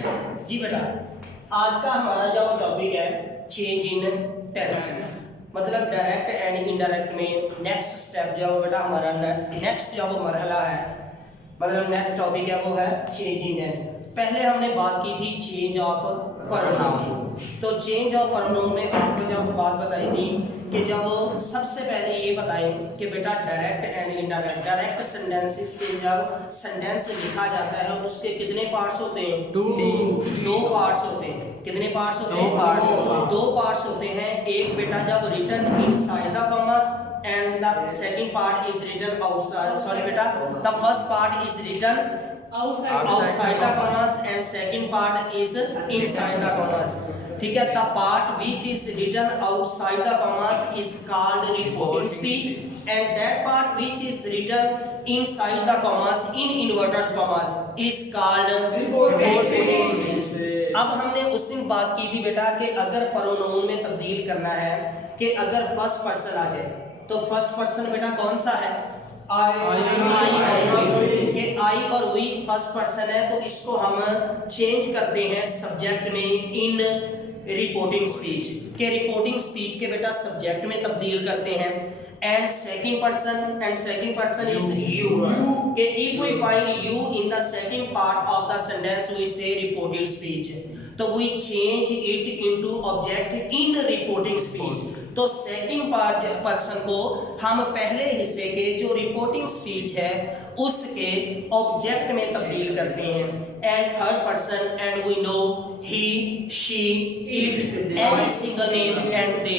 जी बेटा, आज का हमारा जो टॉपिक है चेंज इन टेंस, मतलब डायरेक्ट एंड इनडायरेक्ट में नेक्स्ट स्टेप जो है बेटा हमारा नेक्स्ट जो मरहला है, मतलब नेक्स्ट टॉपिक है वो है चेंज इन टेंस। पहले हमने बात की थी चेंज ऑफ प्रोनाउन। तो चेंज ऑफ प्रोनाउन में आपको जब बात बताई थी कि जब सबसे पहले ये बताएं कि बेटा direct and indirect, direct sentences के जब सेंटेंस लिखा जाता है उसके कितने पार्ट्स होते हैं? दो पार्ट्स होते हैं। कितने पार्ट्स होते हैं? दो पार्ट्स होते हैं। एक बेटा जब written inside the commas and the second part is written outside, sorry बेटा, the first part is written outside the commas and second part is inside the commas. ठीक है, the part which is written outside the commas is called reporting speech and that part which is written inside the commas in inverted commas is called reporting speech. अब हमने उस दिन बात की थी बेटा कि अगर प्रोनाउन में तब्दील करना है कि अगर फर्स्ट पर्सन आ जाए तो फर्स्ट पर्सन बेटा कौन सा है? आई और वी फर्स्ट पर्सन है, तो इसको हम चेंज करते हैं सब्जेक्ट में इन रिपोर्टिंग स्पीच के, रिपोर्टिंग स्पीच के बेटा सब्जेक्ट में तब्दील करते हैं। And second person is you के if we find you in the second part of the sentence we say reported speech, तो we change it into object in reporting speech. तो second person को हम पहले हिस्से के जो रिपोर्टिंग स्पीच है उसके ऑब्जेक्ट में तब्दील करते हैं। And third person and we know he, she, it, any single name and they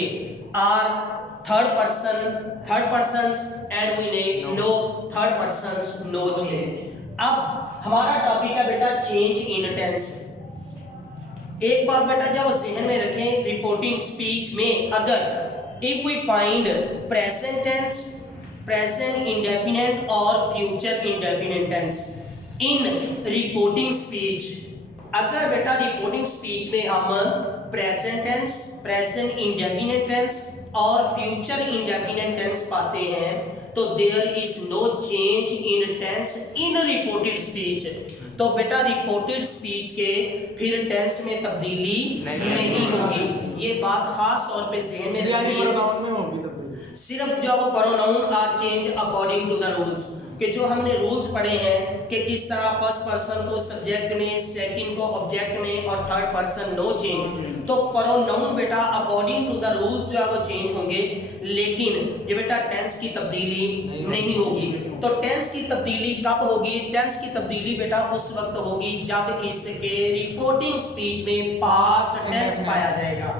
are third persons and we know third persons no change. अब हमारा टॉपिक है बेटा चेंज इन टेंस। एक बात बेटा जब जहन में रखें, रिपोर्टिंग स्पीच में अगर if we find present tense, present indefinite और future indefinite tense in reporting speech, अगर बेटा रिपोर्टिंग स्पीच में हम present tense, present indefinite tense और फ्यूचर इंडेफिनिट टेंस पाते हैं तो there is no change in tense in reported speech. तो बेटा रिपोर्टेड स्पीच के फिर टेंस में तब्दीली नहीं होगी। ये बात खास तौर पे जहन में रखिए। सिर्फ जब pronoun are change according to the rules, कि जो हमने रूल्स पढ़े हैं कि किस तरह फर्स्ट पर्सन को सब्जेक्ट में, सेकंड को ऑब्जेक्ट में और थर्ड पर्सन नो चेंज, तो प्रोनाउन बेटा अकॉर्डिंग टू द रूल्स जो है वो चेंज होंगे, लेकिन ये बेटा टेंस की तब्दीली नहीं होगी। तो टेंस की तब्दीली कब होगी? टेंस की तब्दीली बेटा उस वक्त होगी जब इसके रिपोर्टिंग स्पीच में पास्ट टेंस पाया जाएगा,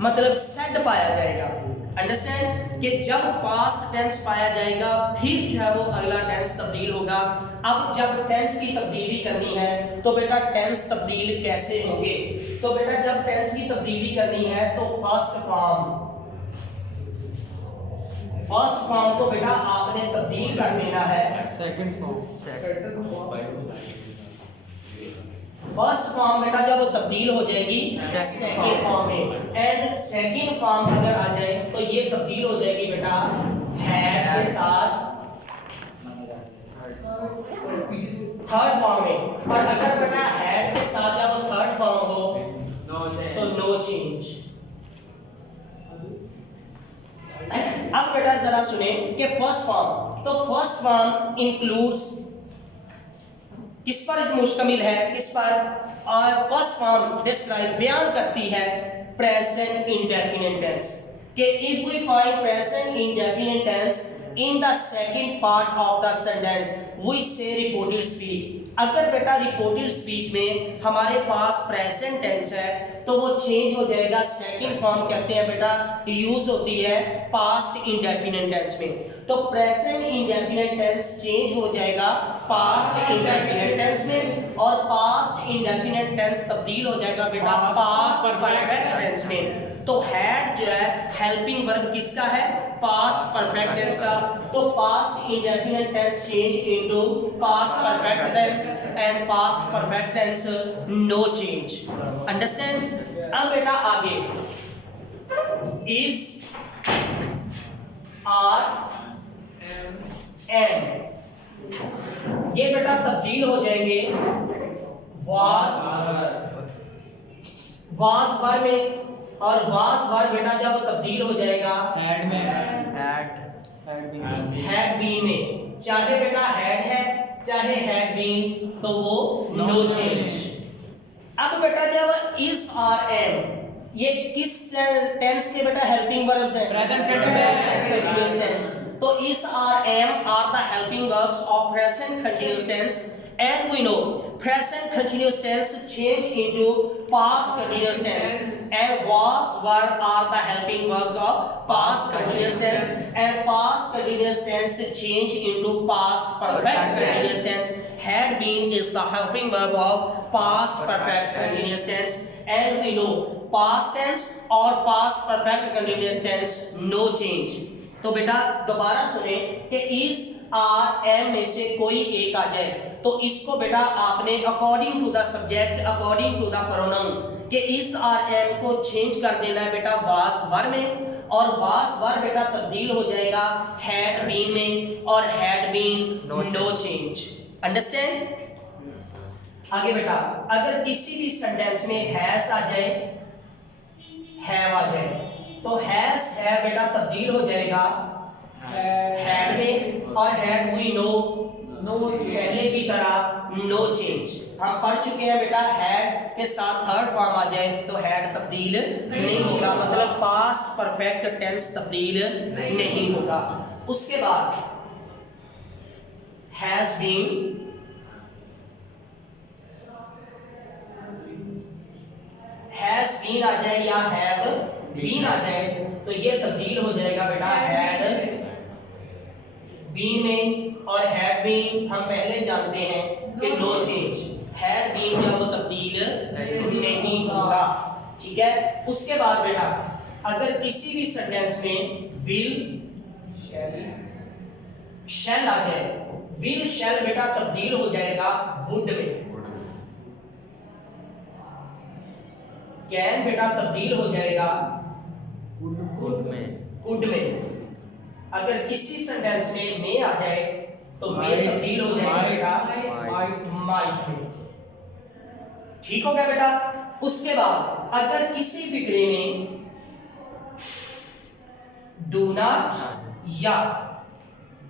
मतलब सेड पाया जाएगा। अंडरस्टैंड कि जब पास्ट टेंस पाया जाएगा फिर जो है वो अगला टेंस तब्दील होगा। अब जब टेंस की तब्दीली करनी है तो बेटा टेंस तब्दील कैसे होंगे? तो बेटा जब टेंस की तब्दीली करनी है तो फर्स्ट फॉर्म को बेटा आपने तब्दील कर देना है फर्स्ट फॉर्म बेटा जब तब्दील हो जाएगी सेकंड फॉर्म में, एंड सेकंड फॉर्म अगर आ जाए तो ये तब्दील हो जाएगी बेटा हैव के साथ थर्ड फॉर्म में। और अगर बेटा हैव के साथ जब थर्ड फॉर्म हो तो नो चेंज। अब बेटा जरा सुने कि फर्स्ट फॉर्म इंक्लूड्स किस पर मुश्तमिल है, किस पर? और फर्स्ट फॉर्म डिस्क्राइब बयान करती है प्रेजेंट इंडेफिनिट टेंस कि if we find present indefinite tense in the second part of the sentence we say reported speech. अगर बेटा रिपोर्टेड स्पीच में हमारे पास प्रेजेंट टेंस है तो वो चेंज हो जाएगा, सेकंड फॉर्म कहते हैं बेटा यूज होती है पास्ट इंडेफिनिट टेंस में। तो प्रेजेंट इंडेफिनिट टेंस चेंज हो जाएगा पास्ट इंडेफिनिट टेंस में और पास्ट इंडेफिनिट टेंस तब्दील हो जाएगा बेटा पास्ट परफेक्ट टेंस में। तो हैड जो है हेल्पिंग वर्ब किसका है? पास्ट परफेक्ट टेंस का। तो past indefinite tense change into past perfect tense and past perfect tense no change. Understand? अब बेटा आगे इज, आर, एम, ये बेटा तब्दील हो जाएंगे was, वाज वर्ब में, और वाज वर्ब बेटा जब तब्दील हो जाएगा हैड में, हैड बीन में, चाहे बेटा हैड है चाहे हैड बीन, तो वो नो चेंज। अब बेटा जब इज और एम, ये किस टेंस के बेटा हेल्पिंग वर्ब्स हैं? Present continuous tense। तो इस और am are the helping verbs of present continuous tense, and we know present continuous tense change into past continuous tense, and was verb are the helping verbs of past continuous tense, and past continuous tense change into past perfect continuous tense, had been is the helping verb of past perfect continuous tense, and we know past tense or past perfect continuous tense no change। तो बेटा दोबारा सुने कि is R M में से कोई एक आ जाए, तो इसको बेटा आपने according to the subject, according to the pronoun, कि इस आर एम को चेंज कर देना है बेटा वास वर्ब में, और वास वर्ब बेटा तब्दील हो जाएगा हैड बीन में, और had been no change. Understand? आगे बेटा अगर किसी भी सेंटेंस में हैज आ जाए, हैव आ जाए, तो हैज है बेटा तब्दील हो जाएगा हैड में, और हैड वी नो पहले की तरह नो चेंज। हम पढ़ चुके हैं बेटा हैड के साथ थर्ड फॉर्म आ जाए तो हैड तब्दील नहीं होगा, मतलब पास्ट परफेक्ट टेंस तब्दील नहीं होगा। उसके बाद हैज बीन, हैज बीन आ जाए या हैव बीन आ जाए, तो ये तब्दील हो जाएगा बेटा हैड बीन में, और हैड बीन हम पहले जानते हैं कि नो चेंज, हैड बीन जो वो तब्दील नहीं होगा। ठीक है? उसके बाद बेटा अगर किसी भी सेंटेंस में विल शैल आ जाए, विल शैल बेटा तब्दील हो जाएगा वुड में, कैन बेटा तब्दील हो जाएगा कुड में। अगर किसी सेंटेंस में मे आ जाए तो मे तब्दील हो जाएगा बेटा माइट में। ठीक हो गया बेटा? उसके बाद अगर किसी फिक्रे में डू नॉट या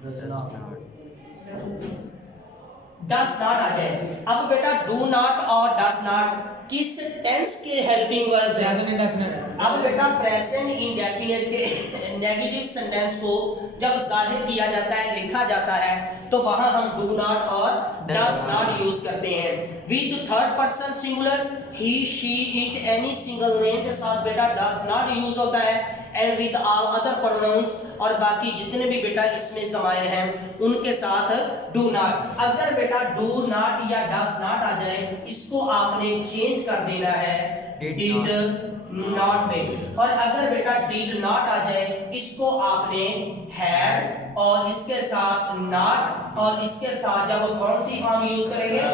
डस नॉट आ जाए, अब बेटा डू नॉट और डस नॉट किस टेंस के हेल्पिंग वर्ब्स हैं? Present indefinite. अब बेटा प्रेजेंट इंडेफिनिट के नेगेटिव सेंटेंस को जब जाहिर किया जाता है, लिखा जाता है, तो वहां हम डू नॉट और डस नॉट यूज करते हैं। With third person singulars he she it any single name के साथ बेटा डस नॉट यूज होता है, and with all other pronouns, और बाकी जितने भी बेटा इसमें ज़मायर हैं उनके साथ डू नॉट। अगर बेटा डू नॉट या डस नॉट आ जाए, इसको आपने चेंज कर देना है डिड नॉट में, और अगर बेटा डिड नॉट आ जाए इसको आपने हैड और इसके साथ नॉट और इसके साथ जब कौन सी फॉर्म यूज करेंगे?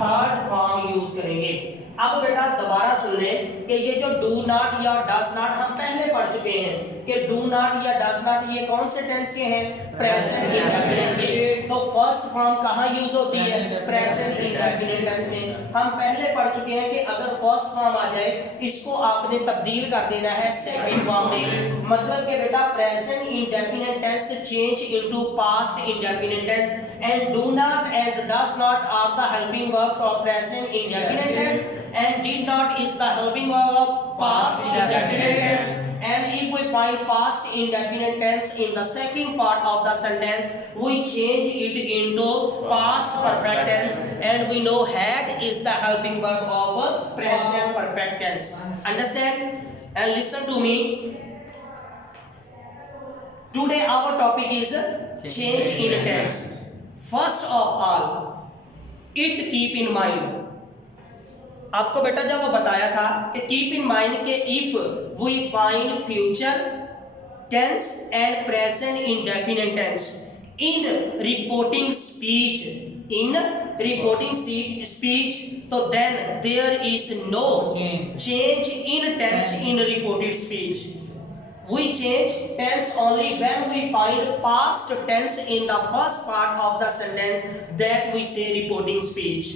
थर्ड फॉर्म यूज करेंगे। अब बेटा दोबारा सुन ले कि ये जो डू नॉट या डस नॉट हम पहले पढ़ चुके हैं कि डू नॉट या डस नॉट ये कौन से टेंस के हैं? प्रेजेंट इंडेफिनिट के। तो फर्स्ट फॉर्म कहाँ यूज होती है? प्रेजेंट इंडेफिनिट टेंस में। हम पहले पढ़ चुके हैं कि अगर फर्स्ट फॉर्म आ जाए इसको आपने तब्दील कर देना है सेकंड फॉर्म में, मतलब कि बेटा present indefinite tense change into past indefinite tense, and do not and does not are the helping verbs of present indefinite tense, and did not is the helping verb of past indefinite tense, and if we find past indefinite tense in the second part of the sentence we change it into past perfect tense, and we know had is the helping verb of present perfect tense. Understand? And listen to me. Today our topic is change in tense. First of all, it keep in mind. आपको बेटा जब बताया था कि keep in mind के if we find future tense and present indefinite tense in reporting speech, तो then there is no change in tense in reported speech. We change tense only when we find past tense in the first part of the sentence that we say reporting speech.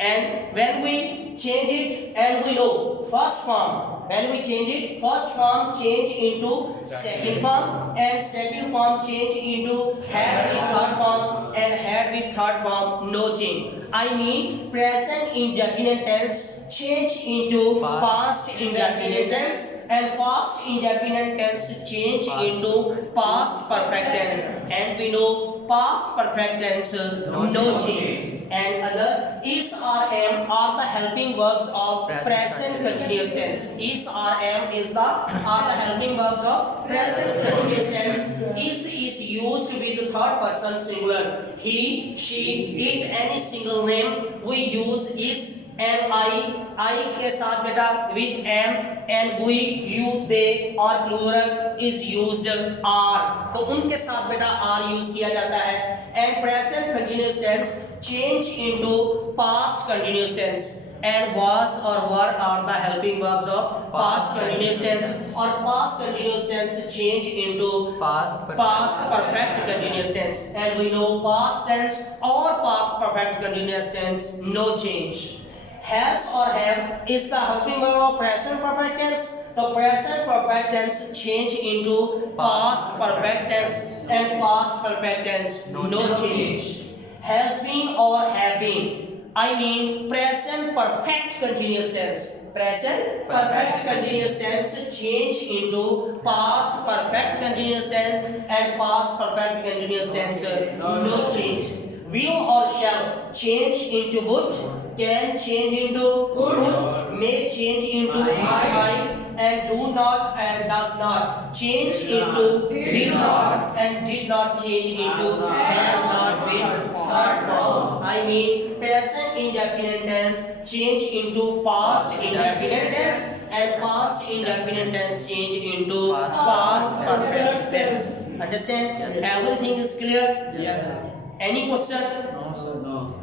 and when we change it, and we know first form, when we change it, first form change into second form, and second form change into had with third form, and had with third form no change. I mean present indefinite tense change into past indefinite tense, and past indefinite tense change into past perfect tense, and we know past perfect tense no change. And other is or am are the helping verbs of present continuous tense. Is or am is the are the helping verbs of present continuous tense. Is used with the third person singulars. He, she, it, any single name we use is. am, I के साथ बेटा with am, and we, you, they और plural is used are, तो उनके साथ बेटा are use किया जाता है. And present continuous tense change into past continuous tense, and was or were are the helping verbs of past continuous tense, or past continuous tense change into past perfect continuous tense, and we know past tense or past perfect continuous tense no change. Has or have is the helping verb of present perfect tense. The present perfect tense change into past perfect tense, and past perfect tense no change. Has been or have been, I mean present perfect continuous tense. Present perfect continuous tense change into past perfect continuous tense, and past perfect continuous tense no change. Will or shall change into would, can change into could, may change into might, and do not and does not change into did not, and did not change into have not been third form. I mean present indefinite tense change into past indefinite tense, and past indefinite tense change into past perfect tense. Understand? Everything is clear? Yes. Any question? No, sir. No.